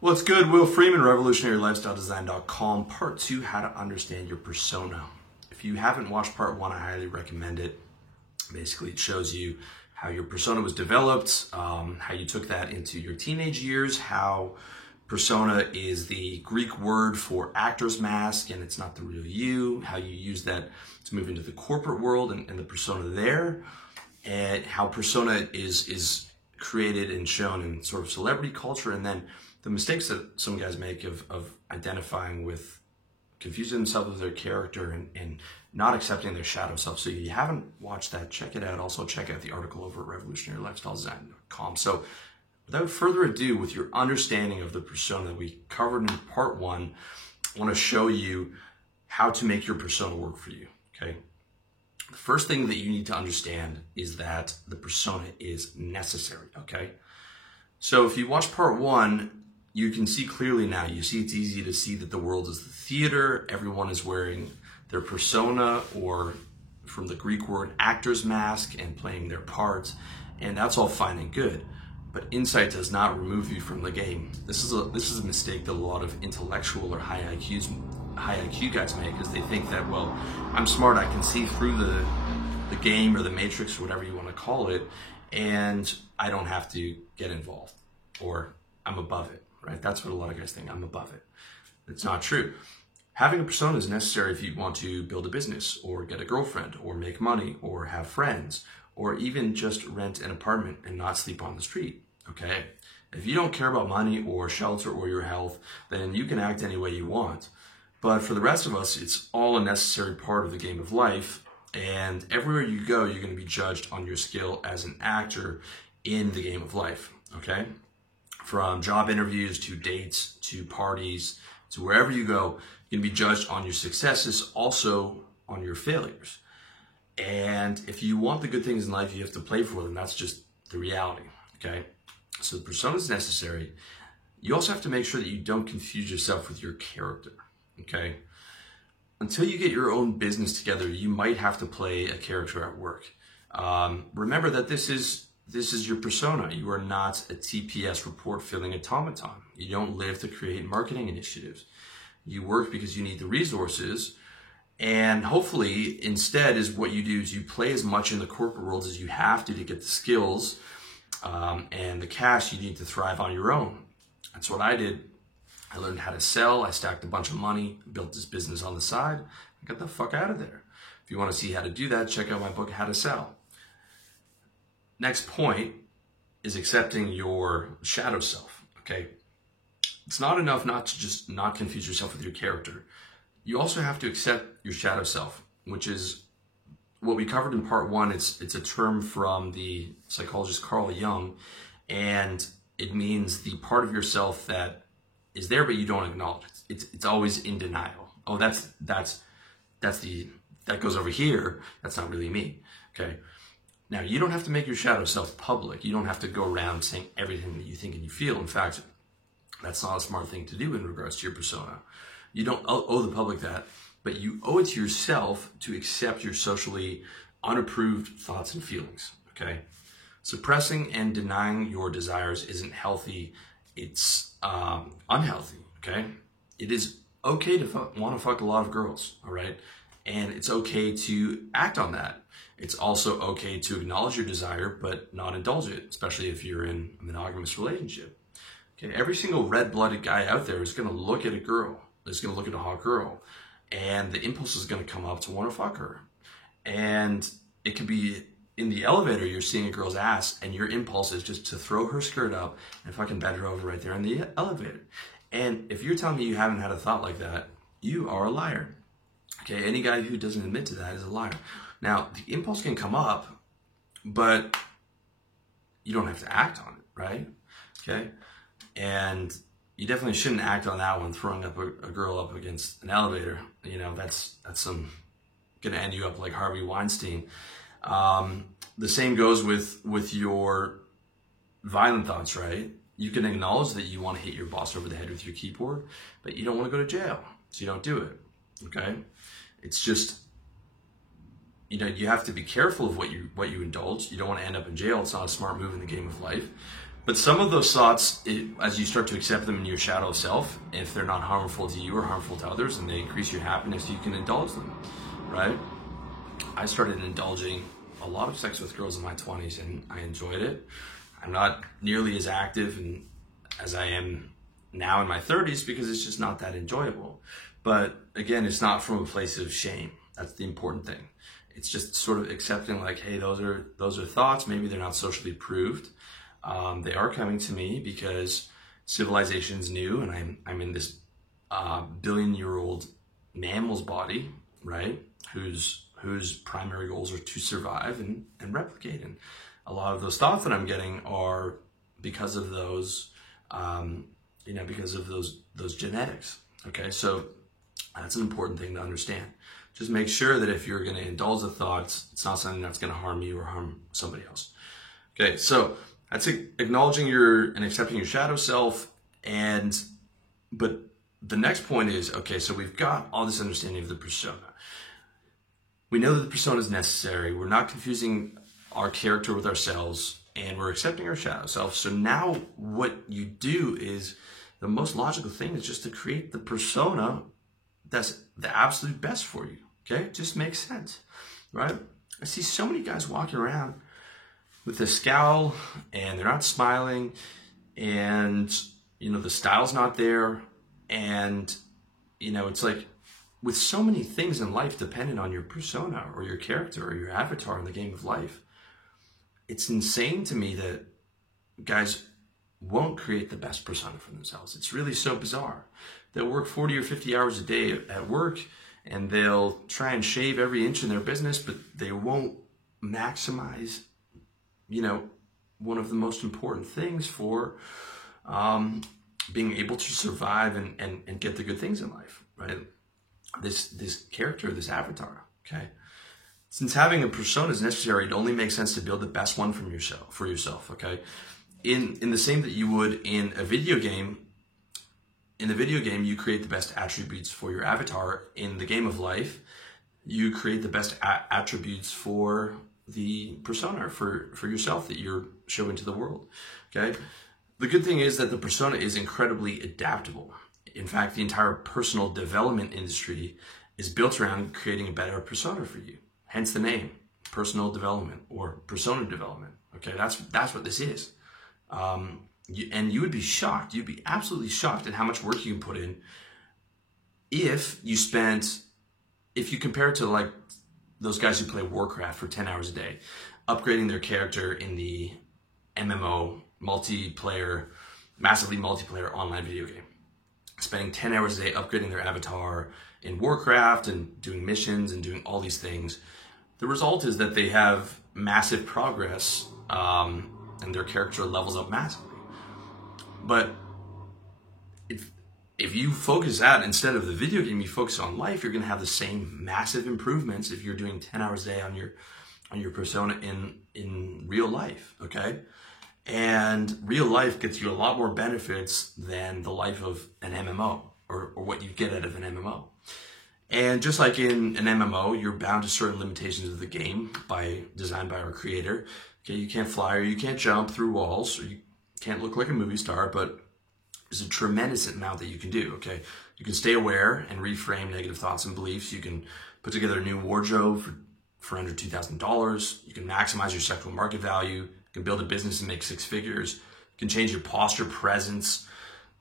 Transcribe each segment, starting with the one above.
What's good? Will Freeman, RevolutionaryLifestyleDesign.com, Part 2, How to Understand Your Persona. If you haven't watched Part 1, I highly recommend it. Basically, it shows you how your persona was developed, how you took that into your teenage years, how persona is the Greek word for actor's mask, and it's not the real you, how you use that to move into the corporate world and the persona there, and how persona is created and shown in sort of celebrity culture, and then the mistakes that some guys make of identifying with, confusing themselves with their character and not accepting their shadow self. So if you haven't watched that, check it out. Also check out the article over at RevolutionaryLifestyleDesign.com. So without further ado, with your understanding of the persona that we covered in Part 1, I want to show you how to make your persona work for you, okay? The first thing that you need to understand is that the persona is necessary, okay? So if you watch Part 1, you can see clearly now. You see it's easy to see that the world is the theater. Everyone is wearing their persona, or from the Greek word, actor's mask, and playing their parts. And that's all fine and good. But insight does not remove you from the game. This is a mistake that a lot of intellectual or high IQ guys make, is they think that, well, I'm smart, I can see through the game or the matrix or whatever you want to call it, and I don't have to get involved, or I'm above it, right? That's what a lot of guys think, I'm above it. It's not true. Having a persona is necessary if you want to build a business, or get a girlfriend, or make money, or have friends, or even just rent an apartment and not sleep on the street, okay? If you don't care about money or shelter or your health, then you can act any way you want. But for the rest of us, it's all a necessary part of the game of life. And everywhere you go, you're going to be judged on your skill as an actor in the game of life, okay? From job interviews to dates to parties to wherever you go, you're going to be judged on your successes, also on your failures. And if you want the good things in life, you have to play for them. That's just the reality, okay? So the persona is necessary. You also have to make sure that you don't confuse yourself with your character, okay? Until you get your own business together, you might have to play a character at work. Remember that this is your persona. You are not a TPS report filling automaton. You don't live to create marketing initiatives. You work because you need the resources, and hopefully instead is what you do is you play as much in the corporate world as you have to get the skills and the cash you need to thrive on your own. That's what I did. I learned how to sell. I stacked a bunch of money, built this business on the side, and got the fuck out of there. If you want to see how to do that, check out my book, How to Sell. Next point is accepting your shadow self, okay? It's not enough not to just not confuse yourself with your character. You also have to accept your shadow self, which is what we covered in Part 1. It's a term from the psychologist Carl Jung, and it means the part of yourself that is there but you don't acknowledge it. It's always in denial. Oh, that goes over here. That's not really me. Okay. Now, you don't have to make your shadow self public. You don't have to go around saying everything that you think and you feel. In fact, that's not a smart thing to do in regards to your persona. You don't owe the public that, but you owe it to yourself to accept your socially unapproved thoughts and feelings, okay? Suppressing and denying your desires isn't healthy. It's unhealthy, okay? It is okay to want to fuck a lot of girls, all right? And it's okay to act on that. It's also okay to acknowledge your desire, but not indulge it, especially if you're in a monogamous relationship. Okay, every single red-blooded guy out there is going to look at a girl, is going to look at a hot girl, and the impulse is going to come up to want to fuck her. And it could be in the elevator, you're seeing a girl's ass, and your impulse is just to throw her skirt up and fucking bend her over right there in the elevator. And if you're telling me you haven't had a thought like that, you are a liar. Okay, any guy who doesn't admit to that is a liar. Now, the impulse can come up, but you don't have to act on it, right? Okay? And you definitely shouldn't act on that one, throwing up a girl up against an elevator. You know, that's gonna end you up like Harvey Weinstein. The same goes with your violent thoughts, right? You can acknowledge that you want to hit your boss over the head with your keyboard, but you don't want to go to jail, so you don't do it, okay? It's just, you know, you have to be careful of what you indulge. You don't want to end up in jail. It's not a smart move in the game of life. But some of those thoughts, as you start to accept them in your shadow self, if they're not harmful to you or harmful to others, and they increase your happiness, you can indulge them, right? I started indulging a lot of sex with girls in my 20s, and I enjoyed it. I'm not nearly as active as I am now in my 30s because it's just not that enjoyable. But again, it's not from a place of shame. That's the important thing. It's just sort of accepting, like, hey, those are thoughts. Maybe they're not socially proved. They are coming to me because civilization's new, and I'm in this billion-year-old mammal's body, right? Whose primary goals are to survive and replicate. And a lot of those thoughts that I'm getting are because of those, because of those genetics. Okay, so that's an important thing to understand. Just make sure that if you're going to indulge the thoughts, it's not something that's going to harm you or harm somebody else. Okay, so that's acknowledging and accepting your shadow self. But the next point is, okay, so we've got all this understanding of the persona. We know that the persona is necessary. We're not confusing our character with ourselves, and we're accepting our shadow self. So now what you do is, the most logical thing is just to create the persona that's the absolute best for you. Okay, it just makes sense, right? I see so many guys walking around with a scowl, and they're not smiling, and the style's not there, and it's like, with so many things in life dependent on your persona or your character or your avatar in the game of life, it's insane to me that guys won't create the best persona for themselves. It's really so bizarre. They'll work 40 or 50 hours a day at work, and they'll try and shave every inch in their business, but they won't maximize, one of the most important things for being able to survive and get the good things in life, right? This character, this avatar, okay? Since having a persona is necessary, it only makes sense to build the best one for yourself, okay? In the same that you would in a video game. In the video game, you create the best attributes for your avatar. In the game of life, you create the best attributes for the persona, for yourself that you're showing to the world, okay? The good thing is that the persona is incredibly adaptable. In fact, the entire personal development industry is built around creating a better persona for you. Hence the name, personal development or persona development. Okay, that's what this is. And you would be shocked. You'd be absolutely shocked at how much work you can put in if you compare it to like those guys who play Warcraft for 10 hours a day, upgrading their character in the MMO, massively multiplayer online video game. Spending 10 hours a day upgrading their avatar in Warcraft and doing missions and doing all these things. The result is that they have massive progress and their character levels up massively. But if you focus that instead of the video game, you focus on life, you're going to have the same massive improvements if you're doing 10 hours a day on your persona in real life, okay? And real life gets you a lot more benefits than the life of an MMO or what you get out of an MMO. And just like in an MMO, you're bound to certain limitations of the game designed by our creator. Okay, you can't fly or you can't jump through walls or you can't look like a movie star, but there's a tremendous amount that you can do, okay? You can stay aware and reframe negative thoughts and beliefs. You can put together a new wardrobe for under $2,000. You can maximize your sexual market value. You can build a business and make 6 figures. You can change your posture, presence,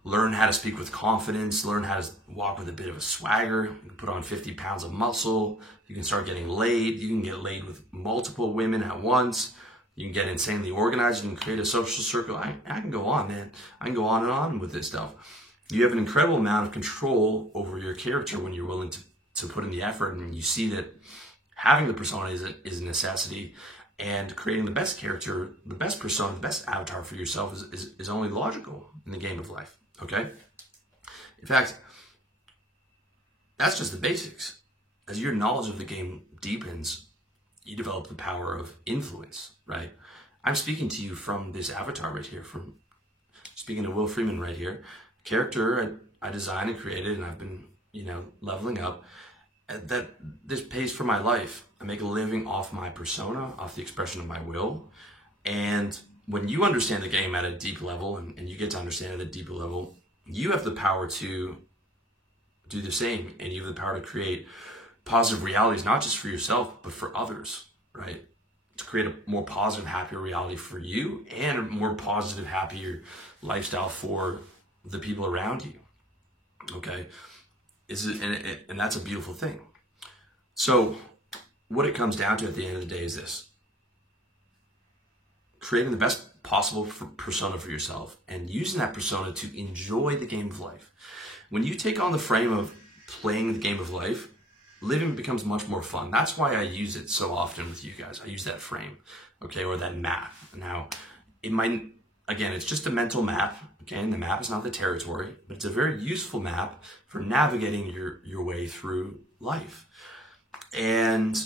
learn how to speak with confidence, learn how to walk with a bit of a swagger. You can put on 50 pounds of muscle. You can start getting laid. You can get laid with multiple women at once. You can get insanely organized. You can create a social circle. I can go on, man. I can go on and on with this stuff. You have an incredible amount of control over your character when you're willing to put in the effort, and you see that having the persona is a necessity, and creating the best character, the best persona, the best avatar for yourself is only logical in the game of life, okay? In fact, that's just the basics. As your knowledge of the game deepens, you develop the power of influence, right? I'm speaking to you from this avatar right here, from speaking to Will Freeman right here. Character I designed and created, and I've been, leveling up. That this pays for my life. I make a living off my persona, off the expression of my will, and when you understand the game at a deep level, and you get to understand it at a deeper level, you have the power to do the same, and you have the power to create positive realities, not just for yourself, but for others, right? To create a more positive, happier reality for you, and a more positive, happier lifestyle for the people around you, okay? And that's a beautiful thing. So what it comes down to at the end of the day is this: creating the best possible persona for yourself and using that persona to enjoy the game of life. When you take on the frame of playing the game of life, living becomes much more fun. That's why I use it so often with you guys. I use that frame, okay, or that map. Now, it might, again, it's just a mental map, okay, and the map is not the territory, but it's a very useful map for navigating your way through life. And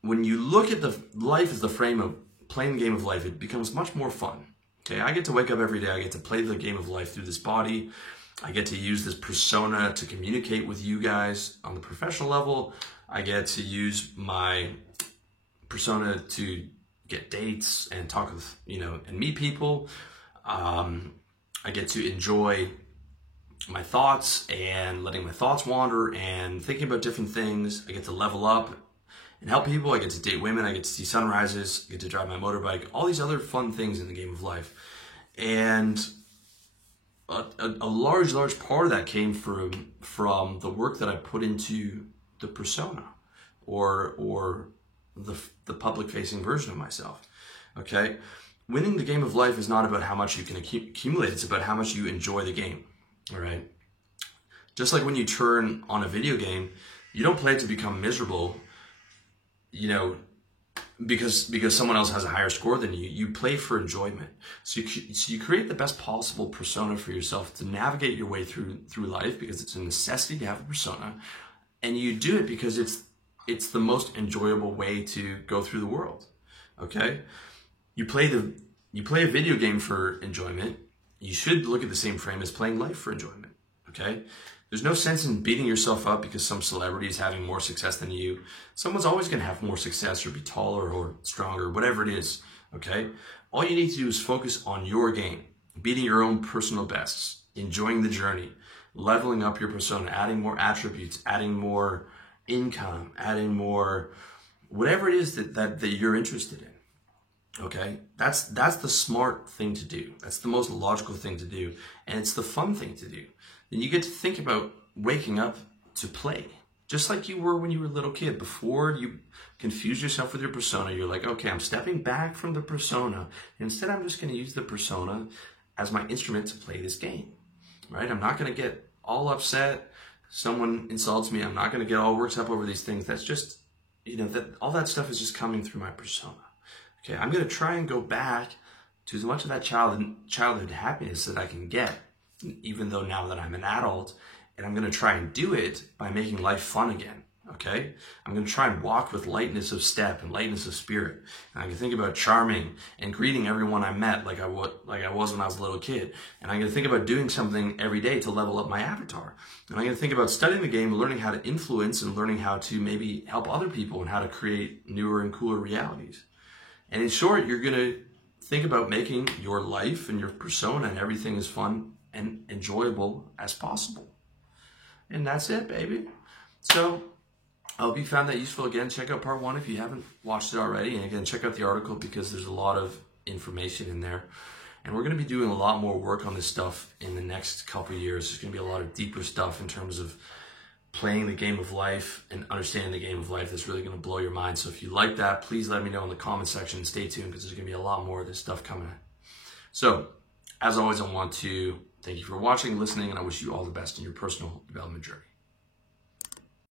when you look at the life as the frame of playing the game of life, it becomes much more fun, okay? I get to wake up every day, I get to play the game of life through this body, I get to use this persona to communicate with you guys on the professional level. I get to use my persona to get dates and talk with, and meet people. I get to enjoy my thoughts and letting my thoughts wander and thinking about different things. I get to level up and help people. I get to date women. I get to see sunrises. I get to drive my motorbike. All these other fun things in the game of life. And a large part of that came from the work that I put into the persona or the public facing version of myself. Okay, winning the game of life is not about how much you can accumulate, it's about how much you enjoy the game. All right, just like when you turn on a video game, you don't play it to become miserable, because someone else has a higher score than you. You play for enjoyment. So you create the best possible persona for yourself to navigate your way through life, because it's a necessity to have a persona, and you do it because it's the most enjoyable way to go through the world. Okay, you play a video game for enjoyment. You should look at the same frame as playing life for enjoyment. Okay. There's no sense in beating yourself up because some celebrity is having more success than you. Someone's always going to have more success or be taller or stronger, whatever it is, okay? All you need to do is focus on your game, beating your own personal bests, enjoying the journey, leveling up your persona, adding more attributes, adding more income, adding more, whatever it is that you're interested in, okay? That's the smart thing to do. That's the most logical thing to do, and it's the fun thing to do. Then you get to think about waking up to play, just like you were when you were a little kid. Before you confuse yourself with your persona, you're like, okay, I'm stepping back from the persona. Instead, I'm just going to use the persona as my instrument to play this game, right? I'm not going to get all upset. Someone insults me. I'm not going to get all worked up over these things. That's just, all that stuff is just coming through my persona. Okay, I'm going to try and go back to as much of that childhood happiness that I can get, even though now that I'm an adult, and I'm going to try and do it by making life fun again, okay? I'm going to try and walk with lightness of step and lightness of spirit. And I can think about charming and greeting everyone I met like I was when I was a little kid. And I'm going to think about doing something every day to level up my avatar. And I'm going to think about studying the game, learning how to influence and learning how to maybe help other people and how to create newer and cooler realities. And in short, you're going to think about making your life and your persona and everything as fun and enjoyable as possible. And that's it, baby. So I hope you found that useful. Again, check out part 1 if you haven't watched it already. And again, check out the article because there's a lot of information in there. And we're going to be doing a lot more work on this stuff in the next couple of years. There's going to be a lot of deeper stuff in terms of playing the game of life and understanding the game of life that's really going to blow your mind. So if you like that, please let me know in the comment section. Stay tuned because there's going to be a lot more of this stuff coming. So as always, I want to thank you for watching, listening, and I wish you all the best in your personal development journey.